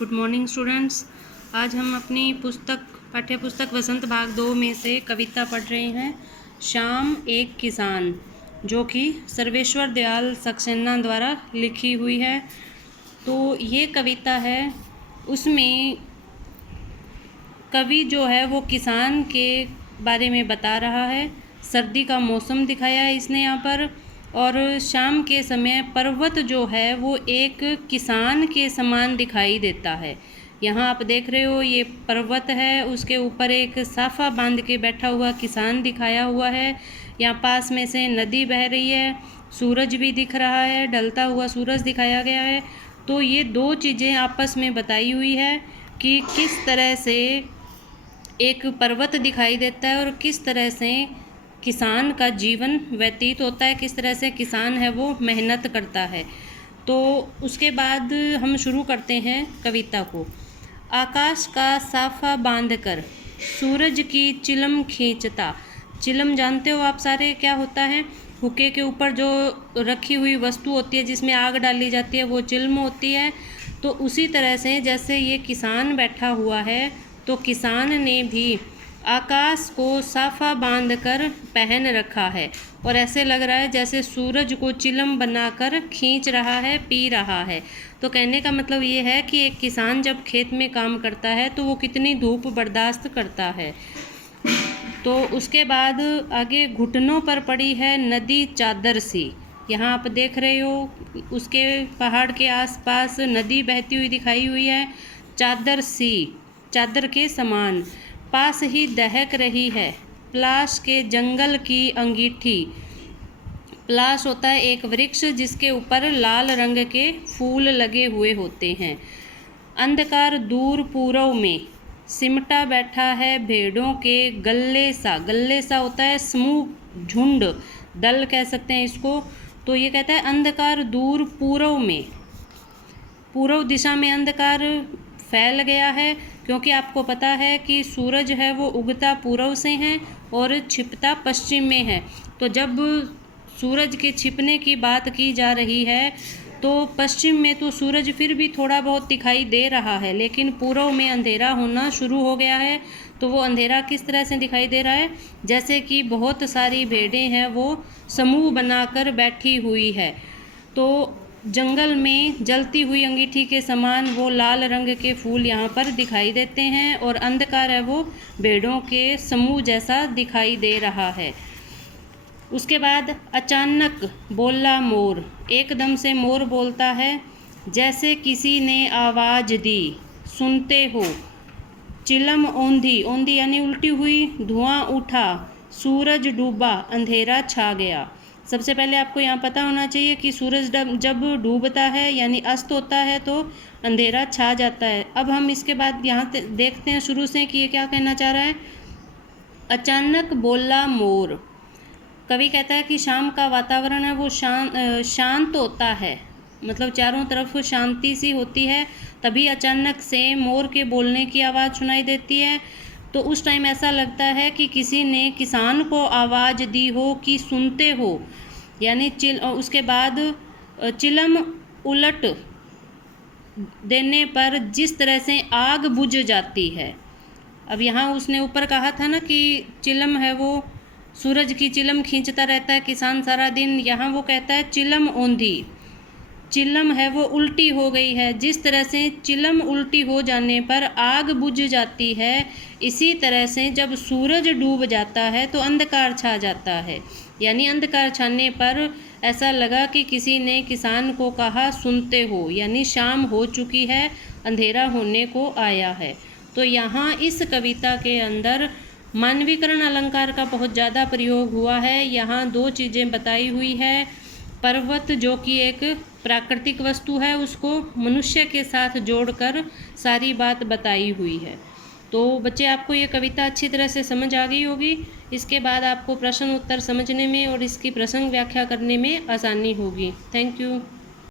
Good morning students. आज हम अपनी पाठ्य पुस्तक वसंत भाग 2 में से कविता पढ़ रहे हैं शाम एक किसान, जो कि सर्वेश्वर दयाल सक्सेना द्वारा लिखी हुई है। तो ये कविता है, उसमें कवि जो है वो किसान के बारे में बता रहा है। सर्दी का मौसम दिखाया है इसने यहाँ पर, और शाम के समय पर्वत जो है वो एक किसान के समान दिखाई देता है। यहाँ आप देख रहे हो ये पर्वत है, उसके ऊपर एक साफा बांध के बैठा हुआ किसान दिखाया हुआ है। यहाँ पास में से नदी बह रही है, सूरज भी दिख रहा है, ढलता हुआ सूरज दिखाया गया है। तो ये दो चीज़ें आपस में बताई हुई है कि किस तरह से एक पर्वत दिखाई देता है और किस तरह से किसान का जीवन व्यतीत होता है, किस तरह से किसान है वो मेहनत करता है। तो उसके बाद हम शुरू करते हैं कविता को। आकाश का साफा बांधकर सूरज की चिलम खींचता। चिलम जानते हो आप सारे क्या होता है? हुक्के के ऊपर जो रखी हुई वस्तु होती है जिसमें आग डाली जाती है वो चिलम होती है। तो उसी तरह से जैसे ये किसान बैठा हुआ है, तो किसान ने भी आकाश को साफा बांधकर पहन रखा है, और ऐसे लग रहा है जैसे सूरज को चिलम बनाकर खींच रहा है, पी रहा है। तो कहने का मतलब ये है कि एक किसान जब खेत में काम करता है तो वो कितनी धूप बर्दाश्त करता है। तो उसके बाद आगे घुटनों पर पड़ी है नदी चादर सी। यहाँ आप देख रहे हो उसके पहाड़ के आसपास नदी बहती हुई दिखाई हुई है, चादर सी, चादर के समान। पास ही दहक रही है पलाश के जंगल की अंगीठी। पलाश होता है एक वृक्ष जिसके ऊपर लाल रंग के फूल लगे हुए होते हैं। अंधकार दूर पूरव में सिमटा बैठा है भेड़ों के गल्ले सा। गल्ले सा होता है समूह, झुंड, दल कह सकते हैं इसको। तो ये कहता है अंधकार दूर पूरव में, पूर्व दिशा में अंधकार फैल गया है, क्योंकि आपको पता है कि सूरज है वो उगता पूर्व से है और छिपता पश्चिम में है। तो जब सूरज के छिपने की बात की जा रही है तो पश्चिम में तो सूरज फिर भी थोड़ा बहुत दिखाई दे रहा है, लेकिन पूर्व में अंधेरा होना शुरू हो गया है। तो वो अंधेरा किस तरह से दिखाई दे रहा है? जैसे कि बहुत सारी भेड़ें हैं वो समूह बनाकर बैठी हुई है। तो जंगल में जलती हुई अंगीठी के समान वो लाल रंग के फूल यहाँ पर दिखाई देते हैं, और अंधकार है वो भेड़ों के समूह जैसा दिखाई दे रहा है। उसके बाद अचानक बोला मोर। एकदम से मोर बोलता है, जैसे किसी ने आवाज़ दी, सुनते हो। चिलम औंधी, औंधी यानी उल्टी हुई, धुआं उठा, सूरज डूबा, अंधेरा छा गया। सबसे पहले आपको यहाँ पता होना चाहिए कि सूरज जब डूबता है यानी अस्त होता है तो अंधेरा छा जाता है। अब हम इसके बाद यहाँ देखते हैं शुरू से कि ये क्या कहना चाह रहा है। अचानक बोला मोर। कवि कहता है कि शाम का वातावरण है वो शांत होता है, मतलब चारों तरफ शांति सी होती है। तभी अचानक से मोर के बोलने की आवाज़ सुनाई देती है। तो उस टाइम ऐसा लगता है कि किसी ने किसान को आवाज़ दी हो कि सुनते हो, यानी उसके बाद चिलम उलट देने पर जिस तरह से आग बुझ जाती है। अब यहाँ उसने ऊपर कहा था ना कि चिलम है वो सूरज की चिलम खींचता रहता है किसान सारा दिन। यहाँ वो कहता है चिलम औंधी, चिलम है वो उल्टी हो गई है। जिस तरह से चिलम उल्टी हो जाने पर आग बुझ जाती है, इसी तरह से जब सूरज डूब जाता है तो अंधकार छा जाता है। यानी अंधकार छाने पर ऐसा लगा कि किसी ने किसान को कहा सुनते हो, यानी शाम हो चुकी है, अंधेरा होने को आया है। तो यहाँ इस कविता के अंदर मानवीकरण अलंकार का बहुत ज़्यादा प्रयोग हुआ है। यहाँ दो चीज़ें बताई हुई है। पर्वत जो कि एक प्राकृतिक वस्तु है, उसको मनुष्य के साथ जोड़कर सारी बात बताई हुई है। तो बच्चे, आपको ये कविता अच्छी तरह से समझ आ गई होगी। इसके बाद आपको प्रश्न उत्तर समझने में और इसकी प्रसंग व्याख्या करने में आसानी होगी। Thank you.